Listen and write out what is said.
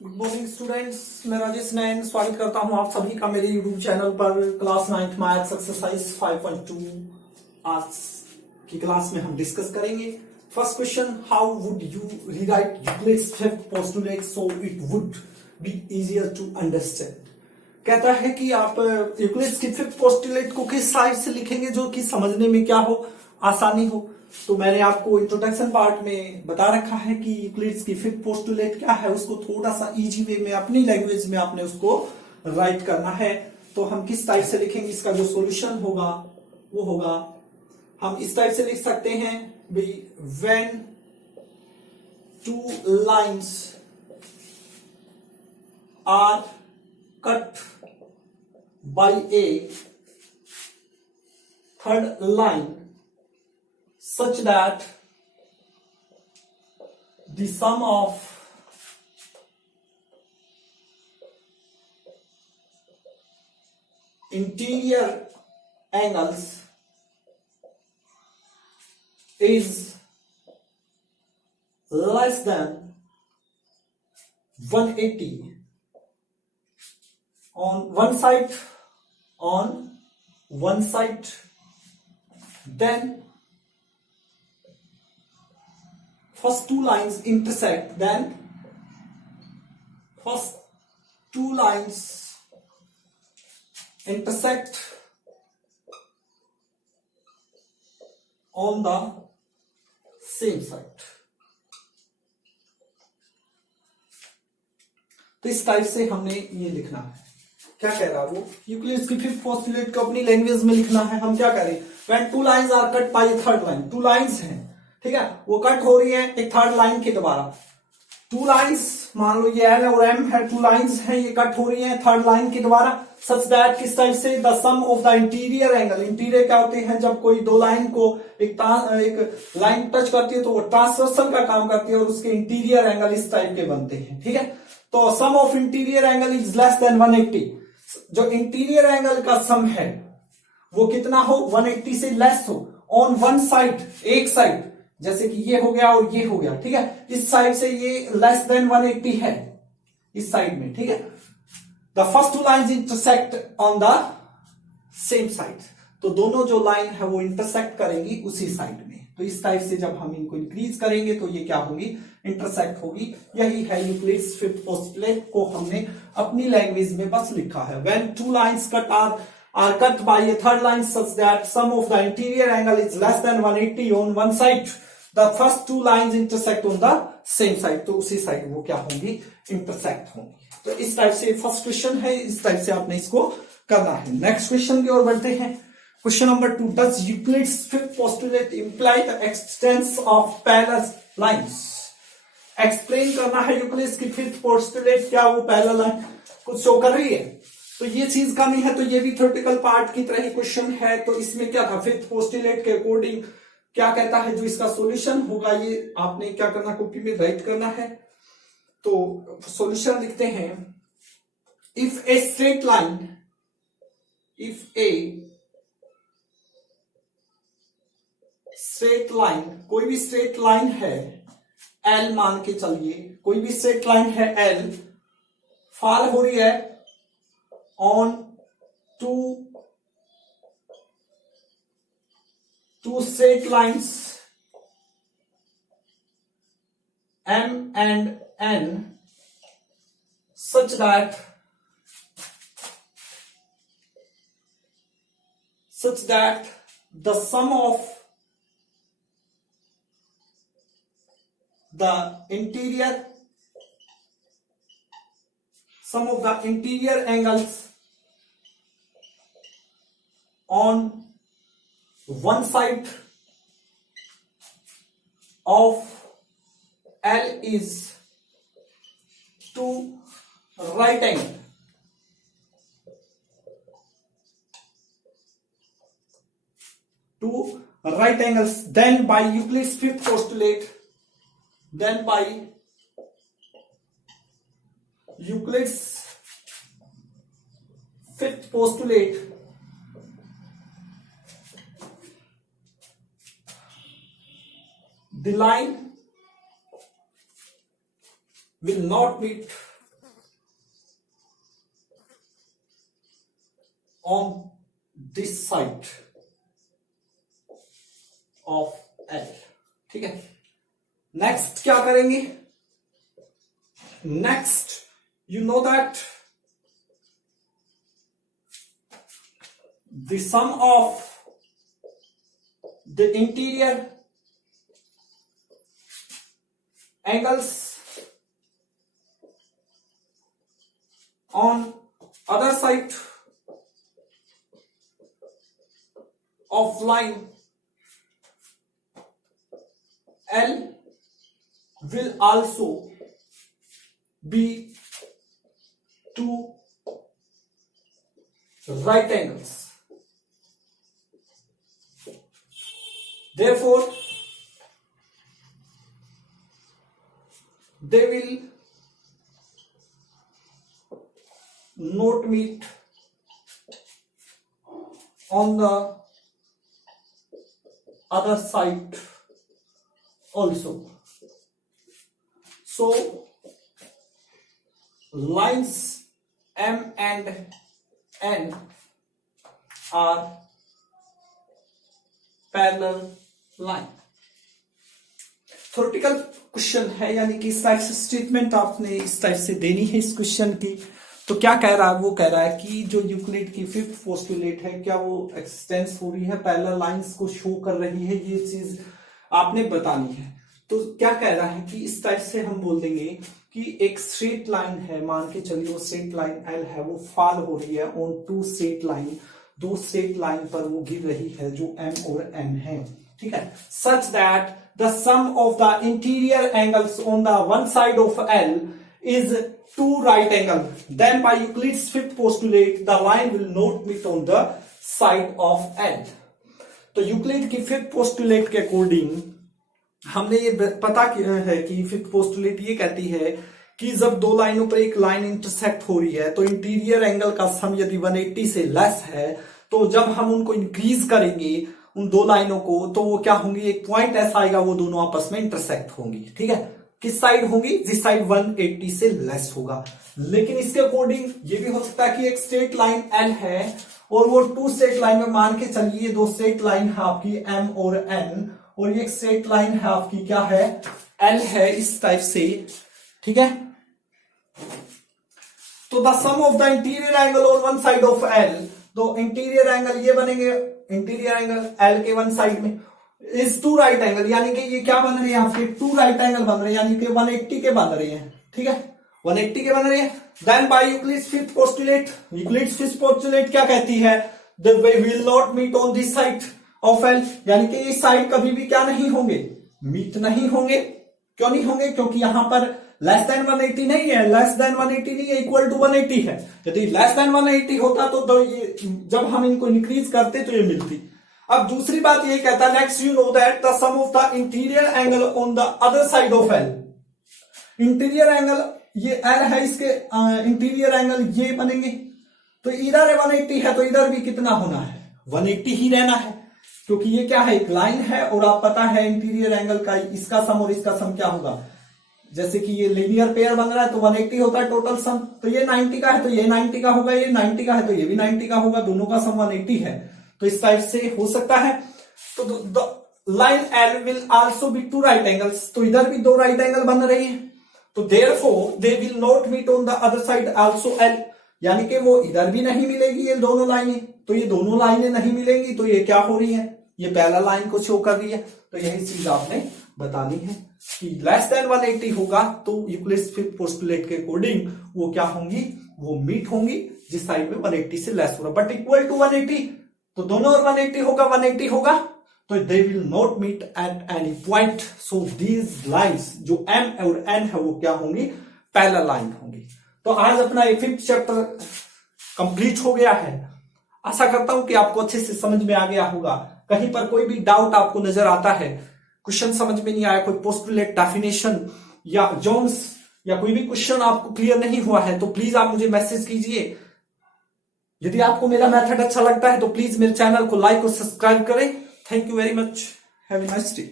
Good morning students, मैं राजेश नैन स्वागत करता हूं आप सभी का मेरे यूट्यूब चैनल पर। क्लास 9th मैथ्स एक्सरसाइज 5.2 आज की क्लास में हम डिस्कस करेंगे। First question, how would you rewrite Euclid's fifth postulate so it would be easier to understand. कहता है कि आप यूक्लिड्स की फिफ्थ पोस्टुलेट को किस टाइप से लिखेंगे जो कि समझने में क्या हो, आसानी हो। तो मैंने आपको इंट्रोडक्शन पार्ट में बता रखा है कि यूक्लिड्स की फिफ्थ पोस्टुलेट क्या है, उसको थोड़ा सा इजी वे में अपनी लैंग्वेज में आपने उसको राइट करना है। तो हम किस टाइप से लिखेंगे, इसका जो सॉल्यूशन होगा वो होगा, हम इस टाइप से लिख सकते हैं भी, when two lines are cut by a third line such that the sum of interior angles is less than 180 on one side, then first two lines intersect, then first two lines intersect on the same side। तो इस type से हमने ये लिखना है। क्या कह रहा है वो, यूक्लिड्स की फिफ्थ पोस्टुलेट को अपनी लैंग्वेज में लिखना है। हम क्या करें, when two lines are cut by third line, two lines हैं, ठीक है, वो कट हो रही है एक थर्ड लाइन के द्वारा। टू लाइंस, मान लो ये एल और एम है, टू लाइंस हैं, ये कट हो रही है थर्ड लाइन के द्वारा। सच दैट किस टाइप से, the sum of the interior angle, interior क्या होते हैं, जब कोई दो लाइन को एक लाइन टच करती है तो वो ट्रांसवर्सल का काम करती है और उसके इंटीरियर एंगल इस टाइप के बनते हैं, ठीक है। तो sum of interior angle is less than 180, जो इंटीरियर एंगल का सम है वो कितना हो, 180 से लेस हो, ऑन वन साइड, एक साइड, जैसे कि ये हो गया और ये हो गया, ठीक है। इस साइड से ये लेस देन 180 है, इस साइड में, ठीक है। The first two lines intersect on the same side, तो दोनों जो लाइन है वो इंटरसेक्ट करेंगी उसी साइड में। तो इस टाइप से जब हम इनको इंक्रीज करेंगे तो ये क्या होगी, इंटरसेक्ट होगी। यही है यूक्लिड्स फिफ्थ पोस्टुलेट को हमने अपनी लैंग्वेज में बस लिखा है। When two lines cut are cut by a third line such that sum of the interior angle is less than 180 on one side, the first two lines intersect on the same side, तो उसी side वो क्या होंगी, intersect होंगी। तो इस type से first question है, इस टाइप से आपने इसको करना है। नेक्स्ट क्वेश्चन की ओर बढ़ते हैं। Question number 2, does Euclid's fifth postulate imply the expanse of parallel lines. Explain करना है यूक्लिड्स की फिफ्थ पोस्टुलेट, क्या वो पैरेलल लाइन कुछ शो कर रही है। तो ये चीज कमी है, तो ये भी थ्योरेटिकल पार्ट की तरह ही क्वेश्चन है। तो इसमें क्या था, फिफ्थ पोस्टुलेट के अकॉर्डिंग क्या कहता है, जो इसका सॉल्यूशन होगा ये आपने क्या करना, कॉपी में राइट करना है। तो सॉल्यूशन लिखते हैं, if a straight line, if a straight line, कोई भी स्ट्रेट लाइन है, एल मान के चलिए, कोई भी स्ट्रेट लाइन है एल, फॉल हो रही है on two straight lines M and N such that the sum of the interior angles on one side of L is to right angle, then by Euclid's fifth postulate, fifth postulate, the line will not meet on this side of L, ठीक है। Next क्या करेंगे, next you know that the sum of the interior angles on other side of line L will also be two right angles. Therefore, they will not meet on the other side also. So, lines M and N are parallel line. Theoretical question है, यानी कि इस type से statement आपने इस type से देनी है इस क्वेश्चन की। तो क्या कह रहा है, वो कह रहा है कि जो यूक्लिड की फिफ्थ पोस्टुलेट है क्या वो एक्सटेंस हो रही है, पैरेलल लाइंस को शो कर रही है, ये चीज आपने बतानी है। तो क्या कह रहा है कि इस टाइप से हम बोल देंगे कि एक स्ट्रेट लाइन है, मान के चलिए वो स्ट्रेट लाइन एल है, वो फॉल हो रही है ऑन टू स्ट्रेट लाइन, दो स्ट्रेट लाइन पर वो गिर रही है जो एम और एन है, ठीक है। Such that the sum of the interior angles on the one side of l is two right angle, then by Euclid's fifth postulate the line will not meet on the side of L। तो Euclid की fifth postulate के according हमने ये पता है कि fifth postulate ये कहती है कि जब दो लाइनों पर एक लाइन इंटरसेक्ट हो रही है तो इंटीरियर एंगल का सम यदि 180 से लेस है, तो जब हम उनको इंक्रीज करेंगे उन दो लाइनों को, तो वो क्या होंगी, एक पॉइंट ऐसा आएगा वो दोनों आपस में इंटरसेक्ट होंगी, ठीक है। किस साइड होंगी, जिस साइड 180 से लेस होगा। लेकिन इसके अकॉर्डिंग ये भी हो सकता है कि एक स्ट्रेट लाइन एल है और वो टू स्ट्रेट लाइन में, मान के चलिए दो स्ट्रेट लाइन है आपकी एम और एन, और ये एक स्ट्रेट लाइन है आपकी क्या है, एल है, इस टाइप से, ठीक है। तो the sum of the interior angle on one side of l, तो इंटीरियर एंगल ये बनेंगे, इंटीरियर एंगल एल के वन साइड में इज टू राइट एंगल, यानी कि ये क्या बन रहे हैं आपके, टू राइट एंगल बन रहे हैं, यानी कि 180 के बन रहे हैं, ठीक है, 180 के बन रहे हैं। Then by Euclid's fifth postulate, Euclid's fifth postulate क्या कहती है, they will not meet on this side of l, यानी कि ये साइड कभी भी क्या नहीं होंगे, मीट नहीं होंगे। क्यों नहीं होंगे, क्योंकि यहां पर लेस देन 180 नहीं है, लेस देन 180 नहीं है, इक्वल टू 180 है। यदि लेस देन 180 होता तो ये जब हम इनको इंक्रीज करते तो ये मिलती। अब दूसरी बात ये कहता है, next you know that the sum of the interior angle on the other side of l, interior angle ये एल है, इसके इंटीरियर एंगल ये बनेंगे, तो इधर 180 है तो इधर भी कितना होना है, 180 ही रहना है, क्योंकि ये क्या है, एक लाइन है और आप पता है इंटीरियर एंगल का इसका सम और इसका सम क्या होगा, जैसे कि ये लीनियर पेयर बन रहा है तो 180 होता है टोटल सम, तो ये 90 का है तो ये 90 का होगा, ये 90 का है तो ये भी 90 का होगा, दोनों का सम 180 है। तो इस टाइप से हो सकता है। तो the line l will also be two right angles, तो इधर भी दो राइट एंगल बन रही है, तो therefore they will not meet on the other side also l, यानी कि वो इधर भी नहीं मिलेगी ये दोनों लाइनें, तो ये दोनों लाइनें नहीं मिलेंगी, तो ये क्या हो रही है, ये पैरेलल लाइन को शो कर रही है। तो यही चीज आपने बतानी है कि लेस देन 180 होगा तो यूक्लिड्स फिफ्थ पोस्टुलेट के अकॉर्डिंग वो क्या होंगी, वो मीट होंगी जिस साइड में 180 से लेस हो रहा, बट इक्वल टू 180, तो दोनों और 180 होगा, 180 होगा, तो they will not meet at any point. So these lines जो एम और एन है वो क्या होंगी, पैरेलल लाइन होंगी। तो आज अपना ये फिफ्थ चैप्टर कंप्लीट हो गया है। आशा करता हूं कि आपको अच्छे से समझ में आ गया होगा। कहीं पर कोई भी डाउट आपको नजर आता है, क्वेश्चन समझ में नहीं आया, कोई पोस्टुलेट डेफिनेशन या जोन्स या कोई भी क्वेश्चन आपको क्लियर नहीं हुआ है, तो प्लीज आप मुझे मैसेज कीजिए। यदि आपको मेरा मेथड अच्छा लगता है तो प्लीज मेरे चैनल को लाइक और सब्सक्राइब करें। Thank you very much, have a nice day.